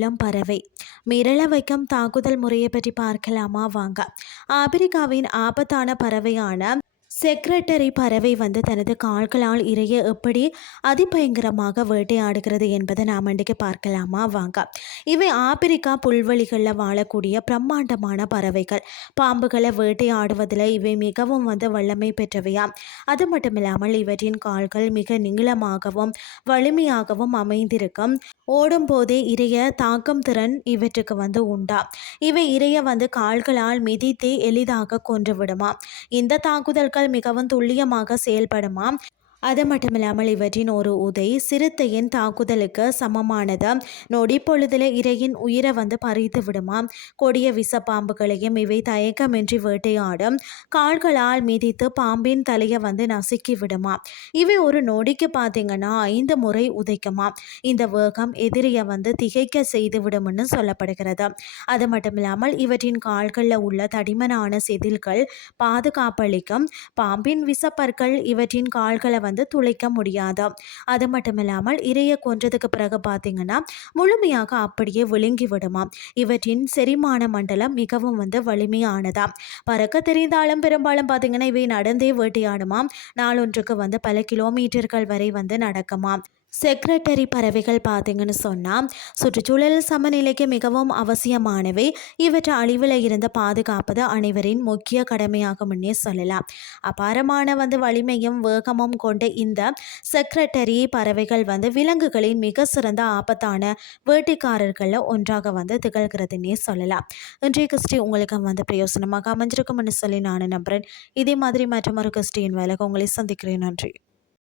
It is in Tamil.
கொள்ளும் பறவை. மிரள வைக்கும் தாக்குதல் முறையை பற்றி பார்க்கலாமா வாங்க. ஆப்பிரிக்காவின் ஆபத்தான பறவையான செக்ரட்டரி பறவை தனது கால்களால் இரையை எப்படி அதிபயங்கரமாக வேட்டையாடுகிறது என்பதை நாம் இன்றைக்கு பார்க்கலாமா வாங்க. இவை ஆப்பிரிக்கா புல்வெளிகளில் வாழக்கூடிய பிரம்மாண்டமான பறவைகள். பாம்புகளை வேட்டையாடுவதில் இவை மிகவும் வல்லமை பெற்றவையா. அது மட்டும் இல்லாமல் இவற்றின் கால்கள் மிக நீளமாகவும் வலிமையாகவும் அமைந்திருக்கும். ஓடும் போதே இரைய தாக்கும் திறன் இவற்றுக்கு உண்டா. இவை இரைய கால்களால் மிதித்து எளிதாக கொன்று விடுமா. இந்த தாக்குதல்கள் மிகவும் துல்லியமாக செயல்படுமா. அது மட்டுமில்லாமல் இவற்றின் ஒரு உதை சிறுத்தையின் தாக்குதலுக்கு சமமானது. நொடி பொழுதில் இரையின் உயிரை பறித்து விடுமா. கொடிய விஷப்பாம்புகளையும் இவை தயக்கமின்றி வேட்டையாடும். கால்களால் மிதித்து பாம்பின் தலையை நசுக்கி விடுமா. இவை ஒரு நொடிக்கு பார்த்தீங்கன்னா 5 முறை உதைக்குமா. இந்த வேகம் எதிரியை திகைக்க செய்து விடும்னு சொல்லப்படுகிறது. அது மட்டுமில்லாமல் இவற்றின் கால்களில் உள்ள தடிமனான செதில்கள் பாதுகாப்பளிக்கும். பாம்பின் விஷப்பற்கள் இவற்றின் கால்களை துளைக்க முடியாது. அது மட்டுமில்லாமல் இரையை கொன்றதுக்கு பிறகு பார்த்தீங்கன்னா முழுமையாக அப்படியே விழுங்கி விடுமா. இவற்றின் செரிமான மண்டலம் மிகவும் வலிமையானதா. பறக்க தெரிந்தாலும் பெரும்பாலும் பார்த்தீங்கன்னா இவை நடந்தே வேட்டையாடுமா. நாளொன்றுக்கு பல கிலோமீட்டர்கள் வரை நடக்குமா. செக்ரட்டரி பறவைகள் பார்த்தீங்கன்னு சொன்னால் சுற்றுச்சூழல் சமநிலைக்கு மிகவும் அவசியமானவை. இவற்றை அழிவில் இருந்து பாதுகாப்பது அனைவரின் முக்கிய கடமையாகும்னே சொல்லலாம். அபாரமான வலிமையும் வேகமும் கொண்ட இந்த செக்ரட்டரி பறவைகள் விலங்குகளின் மிக சிறந்த ஆபத்தான வேட்டைக்காரர்களில் ஒன்றாக திகழ்கிறதுனே சொல்லலாம். இன்றைய கிறிஸ்டி உங்களுக்கு பிரயோசனமாக அமைஞ்சிருக்கும்னு சொல்லி நான் நம்புகிறேன். இதே மாதிரி மற்றொரு கிறிஸ்டியின் வேலைக்கு உங்களை சந்திக்கிறேன். நன்றி.